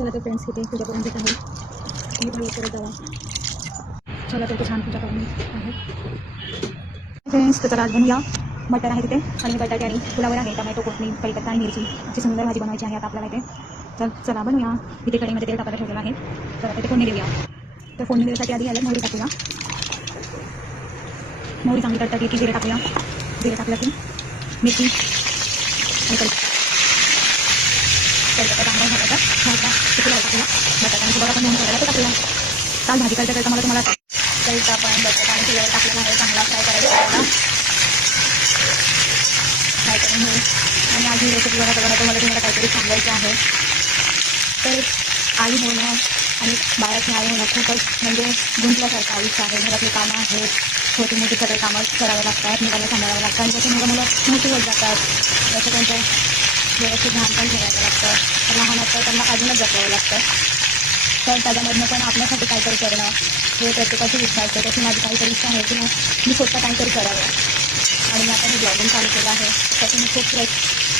चला तर फ्रेंड्स इथे पूजा करून घेत आहे. तुम्ही पण करत जावा. चला तर छान पूजा करून आहे फ्रेंड्स. तर चला आज बनवूया. मटर आहे तिथे आणि बटाटे आणि फुलावर आहे टमॅटो, कोथिंबीर, कढीपत्ता आणि मिरची अशी सुंदर भाजी बनवायची आहे आता आपल्याला इथे. तर चला बनवूया. इथे कढईमध्ये तेल टाकायला ठेवलेलं आहे. तर आता ते फोडणी देऊया. तर फोडणी देण्यासाठी आधी याला मोहरी टाकूया. मोहरी चांगली तडतडली की जिरे टाकूया. जिरे टाकलं की मिरची आणि कढीपत्ता चांगला घालायचा. फुलावर टाकूया. बटाटा आणि फुलावर आपण घेऊन ठेवलेला ते टाकूया. काल भाजी करता मला तुम्हाला कढीचा आपण बटाटा आणि फुलावर टाकलेला आहे. चांगला फ्राय करायचा फ्राय करून घेऊ. आणि आज ही रेसिपी बनवता मला तुम्हाला काहीतरी सांगायचं आहे. तर आई होणं आणि बाळाची आई होणं खूपच म्हणजे गुंतल्यासारखं आयुष्य आहे. घरातले कामं आहेत, छोटी मोठी सगळे कामं करावं लागतात, मुलांना सांभाळावं लागतं आणि त्याच्यामुळे मुलं मोठी होत जातात. त्याचं त्यांचं व्यवस्थित ध्यान पण ठेवायचं लागतं. लहान असतं त्यांना अजूनच जपावं लागतं. तर त्याच्यामधनं पण आपल्यासाठी काहीतरी करणं हे प्रत्येकाची इच्छा असते. तशी माझी काहीतरी इच्छा आहे की मी स्वतः काहीतरी करावं. आणि मी आता मी ब्लॉगिंग चालू केलं आहे. त्याचे मी खूप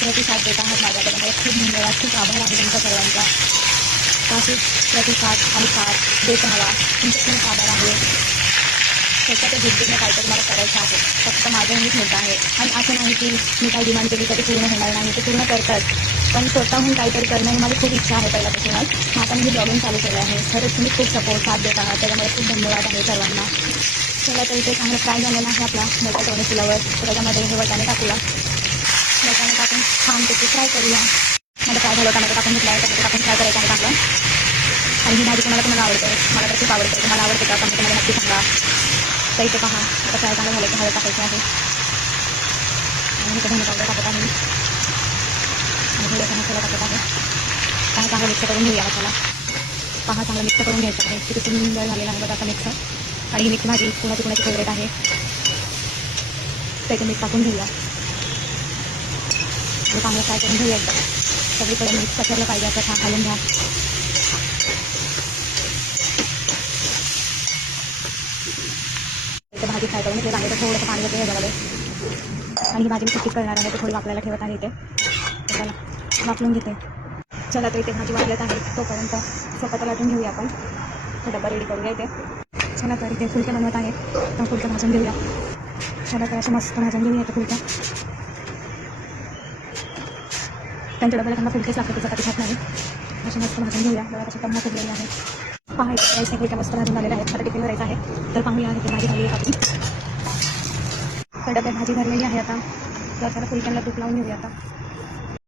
प्रतिसाद देत आहात माझ्याकडे. मला खूप धन्यवाद, खूप आभार आहे तुमच्या सर्वांचा. अशीच प्रतिसाद आणि साथ देत राहावा. तुमचे खूप आभार आहे. त्याच्या बुद्धीने काहीतरी मला करायचं आहे. फक्त माझं मीच होत आहे. आणि असं नाही की मी काही डिमांड केली तर ते पूर्ण होणार नाही, ते पूर्ण करतात. पण स्वतःहून काहीतरी करणं ही माझी खूप इच्छा आहे पहिल्यापासूनच. आता मी ब्लॉगिंग चालू केलं आहे. खरंच तुम्ही खूप सपोर्ट साथ देत आहात, त्याच्यामुळे खूप धन्यवाद आहे सर्वांना. चला तर इथे चांगलं फ्राय झालेलं आहे आपला बटाटा आणि फुलावर. तर त्याच्यामध्ये हे वाटाणे टाकूया. वाटाणे टाकून छान त्याची फ्राय करूया. मला फ्राय झालं टमाटो टाकून घेतला आहे. त्याच्यात आपण फ्राय करायचं आहे टाकलं. आणि ही भाजी तुम्हाला आवडते, मला तर खूप आवडते. तुम्हाला आवडते का कमेंट मध्ये नक्की सांगा. तर इथे पहा आता फ्राय चांगलं झालं की हळद टाकायची आहे. आणि इथे धने पावडर टाकत आहे आणि थोडासा मसाला टाकत आहे. चांगलं मिक्स करून घेऊया मसाला. पहा चांगलं मिक्स करून घ्यायचं आहे. किती सुंदर झालेलं आहे बघा आता मिक्स. आणि ही मिक्स भाजी कुणाची फेवरेट आहे. त्याचे मीठ टाकून घेऊया. चांगलं फ्राय करून घेऊया एकदम. सगळीकडे मिक्स पसरलं पाहिजे असं छान घालून घ्या. इथे भाजी फ्राय करून घेतली आहे. तर थोडंसं पाणी येते ह्याच्यामध्ये. आणि ही भाजी मी सुट्टीच करणार आहे. तर थोडी वापरायला ठेवत आहे इथे. तर त्याला वापरून घेते. चला तर इथे भाजी वापरत आहे. तोपर्यंत स्वतः लाटून घेऊया आपण. तो डब्बा रेडी करूया इथे. चला तर इथे फुलक्या बनवत आहे. तर फुलक्या भाजून घेऊया. चला तर असं मस्त भाजून घेऊया इथे फुलक्या. त्यांच्या डब्याला त्यांना फुलकेच लागतात, त्याचा चपाती खात नाही. असे मस्त भाजून घेऊया. बघा कशी टम्मा फुगलेली आहे. पहा इथे राईस फुलक्या मस्त भाजून झालेल्या आहेत. आता टिफिन भरायचं आहे. तर पाहूया इथे भाजी झाली आहे आपली. तर डब्यात भाजी भरलेली आहे आता. तर त्याला फुलक्यांना तूप लावून घेऊया आता.